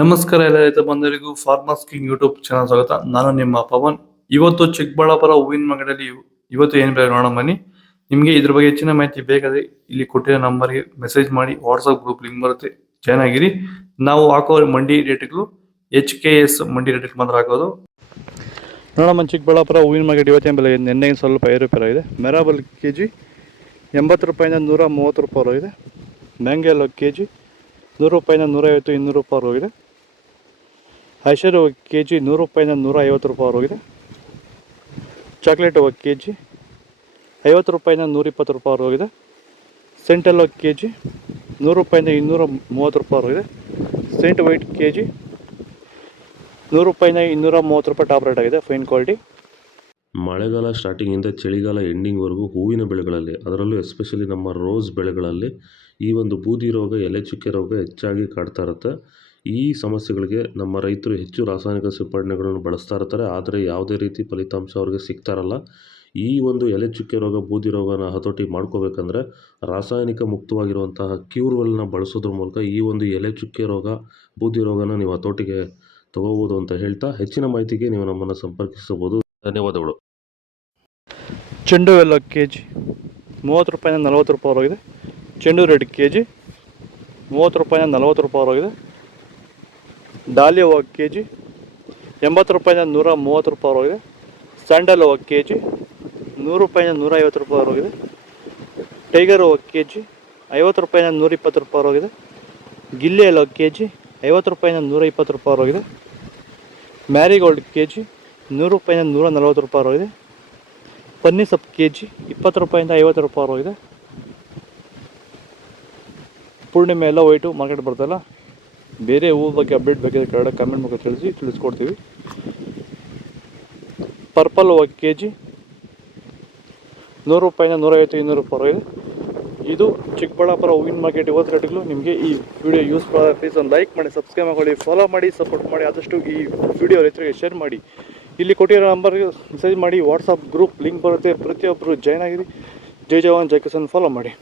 ನಮಸ್ಕಾರ ಎಲ್ಲ ರೈತ ಬಂಧುಗಳಿಗೂ ಫಾರ್ಮರ್ಸ್ ಕಿಂಗ್ ಯೂಟ್ಯೂಬ್ ಚಾನಲ್ ಸ್ವಾಗತ. ನಾನು ನಿಮ್ಮ ಪವನ್. ಇವತ್ತು ಚಿಕ್ಕಬಳ್ಳಾಪುರ ಹೂವಿನ ಮಾರ್ಕೆಟಲ್ಲಿ ಇವತ್ತು ಏನು ಬೆಲೆ ನೋಡೋಣ ಬನ್ನಿ. ನಿಮಗೆ ಇದ್ರ ಬಗ್ಗೆ ಹೆಚ್ಚಿನ ಮಾಹಿತಿ ಬೇಕಾದ್ರೆ ಇಲ್ಲಿ ಕೊಟ್ಟಿರೋ ನಂಬರ್ಗೆ ಮೆಸೇಜ್ ಮಾಡಿ, ವಾಟ್ಸ್ಆಪ್ ಗ್ರೂಪ್ ಲಿಂಕ್ ಬರುತ್ತೆ, ಜಾಯ್ನ್ ಆಗಿರಿ. ನಾವು ಹಾಕೋ ಮಂಡಿ ರೇಟ್ಗಳು HKS ಮಂಡಿ ರೇಟ್ ಮಾತ್ರ ಹಾಕೋದು. ನೋಡಮ್ಮ, ಚಿಕ್ಕಬಳ್ಳಾಪುರ ಹೂವಿನ ಮಾರ್ಕೆಟ್ ಇವತ್ತಿನ ಬೆಲೆ ನಿನ್ನೆ ಸ್ವಲ್ಪ ಏರುಪೇರಾಗಿದೆ. ಮೆರಾಬಲ್ ಕೆಜಿ 80 ರೂಪಾಯಿಂದ 130 ರೂಪಾಯಿ ಹೋಗಿದೆ. ಮ್ಯಾಂಗೆಲ್ಲೋ ಕೆಜಿ 100 ರೂಪಾಯಿಂದ 150, 200 ರೂಪಾಯಿ ಹೋಗಿದೆ. ಐಷರ್ ಕೆಜಿ 100 ರೂಪಾಯಿಂದ 150 ರೂಪಾಯಿ ಹೋಗಿದೆ. ಚಾಕ್ಲೇಟ್ ಕೆಜಿ 50 ರೂಪಾಯಿಂದ 120 ರೂಪಾಯಿ ಹೋಗಿದೆ. ಸೆಂಟೆಲ್ಲೋ ಕೆಜಿ 100 ರೂಪಾಯಿಂದ 230 ರೂಪಾಯಿ ಹೋಗಿದೆ. ಸೆಂಟ್ ವೈಟ್ ಕೆಜಿ 100 ರೂಪಾಯಿಂದ 230 ರೂಪಾಯಿ ಟಾಪ್ ರೇಟ್ ಆಗಿದೆ, ಫೈನ್ ಕ್ವಾಲಿಟಿ. ಮಳೆಗಾಲ ಸ್ಟಾರ್ಟಿಂಗಿಂದ ಚಳಿಗಾಲ ಎಂಡಿಂಗ್ವರೆಗೂ ಹೂವಿನ ಬೆಳೆಗಳಲ್ಲಿ, ಅದರಲ್ಲೂ ಎಸ್ಪೆಷಲಿ ನಮ್ಮ ರೋಸ್ ಬೆಳೆಗಳಲ್ಲಿ ಈ ಒಂದು ಬೂದಿ ರೋಗ, ಎಲೆ ಚುಕ್ಕೆ ರೋಗ ಹೆಚ್ಚಾಗಿ ಕಾಡ್ತಾ ಇರುತ್ತೆ. ಈ ಸಮಸ್ಯೆಗಳಿಗೆ ನಮ್ಮ ರೈತರು ಹೆಚ್ಚು ರಾಸಾಯನಿಕ ಸಿಂಪಡಣೆಗಳನ್ನು ಬಳಸ್ತಾ ಇರ್ತಾರೆ, ಆದರೆ ಯಾವುದೇ ರೀತಿ ಫಲಿತಾಂಶ ಅವ್ರಿಗೆ ಸಿಗ್ತಾ ಇರಲ್ಲ. ಈ ಒಂದು ಎಲೆ ಚುಕ್ಕೆ ರೋಗ, ಬೂದಿ ರೋಗನ ಹತೋಟಿ ಮಾಡ್ಕೋಬೇಕಂದ್ರೆ ರಾಸಾಯನಿಕ ಮುಕ್ತವಾಗಿರುವಂತಹ ಕ್ಯೂರ್ವೆಲ್ನ ಬಳಸೋದ್ರ ಮೂಲಕ ಈ ಒಂದು ಎಲೆ ಚುಕ್ಕೆ ರೋಗ, ಬೂದಿ ರೋಗನ ನೀವು ಹತೋಟಿಗೆ ತಗೋಬೋದು ಅಂತ ಹೇಳ್ತಾ, ಹೆಚ್ಚಿನ ಮಾಹಿತಿಗೆ ನೀವು ನಮ್ಮನ್ನು ಸಂಪರ್ಕಿಸಬಹುದು. ಧನ್ಯವಾದಗಳು. ಚೆಂಡು ಎಲ್ಲ ಕೆಜಿ 30 ರೂಪಾಯಿಂದ 40 ರೂಪಾಯಿ ಹೋಗಿದೆ. ಚೆಂಡು ರೆಡ್ ಕೆಜಿ 30 ರೂಪಾಯಿಂದ 40 ರೂಪಾಯಿ ಹೋಗಿದೆ. ಡಾಲಿ ಹೂವು ಕೆಜಿ 80 ರೂಪಾಯಿಂದ 130 ರೂಪಾಯಿ ಹೋಗಿದೆ. ಸ್ಯಾಂಡಲ್ ಹೂವು ಕೆಜಿ 100 ರೂಪಾಯಿಂದ 150 ರೂಪಾಯಿ ಹೋಗಿದೆ. ಟೈಗರ್ ಹೂವು ಕೆಜಿ 50 ರೂಪಾಯಿಂದ 120 ರೂಪಾಯಿ ಹೋಗಿದೆ. ಗಿಲ್ಲಿ ಎಲ್ಲ ಕೆಜಿ 50 ರೂಪಾಯಿಂದ 120 ರೂಪಾಯಿ ಹೋಗಿದೆ. ಮ್ಯಾರಿಗೋಲ್ಡ್ ಕೆಜಿ 100 ರೂಪಾಯಿಂದ 140 ರೂಪಾಯಿ ಹೋಗಿದೆ. ಪನ್ನೀರ್ ಸೊಪ್ಪು ಕೆಜಿ 20 ರೂಪಾಯಿಂದ 50 ರೂಪಾಯಿ ಹೋಗಿದೆ. ಪೂರ್ಣಿಮೆ ಎಲ್ಲ ವೈಟು ಮಾರ್ಕೆಟ್ ಬರ್ತಲ್ಲ. ಬೇರೆ ಹೂವು ಬಗ್ಗೆ ಅಪ್ಡೇಟ್ ಬೇಕಾದ್ರೆ ಕೆಳಗಡೆ ಕಮೆಂಟ್ ಮೂಲಕ ತಿಳಿಸ್ಕೊಡ್ತೀವಿ. ಪರ್ಪಲ್ ಹೂವು ಕೆಜಿ 100 ರೂಪಾಯಿಂದ 150, 200 ರೂಪಾಯಿ ಹೋಗಿದೆ. ಇದು ಚಿಕ್ಕಬಳ್ಳಾಪುರ ಹೂವಿನ ಮಾರ್ಕೆಟ್ ಇವತ್ತು ರೇಟ್ಗಳು. ನಿಮಗೆ ಈ ವಿಡಿಯೋ ಯೂಸ್ಫುಲ್ ಆದರೆ ಪ್ಲೀಸ್ ಒಂದು ಲೈಕ್ ಮಾಡಿ, ಸಬ್ಸ್ಕ್ರೈಬ್ ಮಾಡಿ, ಫಾಲೋ ಮಾಡಿ, ಸಪೋರ್ಟ್ ಮಾಡಿ. ಆದಷ್ಟು ಈ ವಿಡಿಯೋ ರೈತರಿಗೆ ಶೇರ್ ಮಾಡಿ. ಇಲ್ಲಿ ಕೊಟ್ಟಿರೋ ನಂಬರ್ಗೆ ಮೆಸೇಜ್ ಮಾಡಿ, ವಾಟ್ಸಪ್ ಗ್ರೂಪ್ ಲಿಂಕ್ ಬರುತ್ತೆ, ಪ್ರತಿಯೊಬ್ಬರು ಜಾಯ್ನ್ ಆಗಿರಿ. ಜೈ ಜವಾನ್ ಜೈ ಕಿಸಾನ್ ಫಾಲೋ ಮಾಡಿ.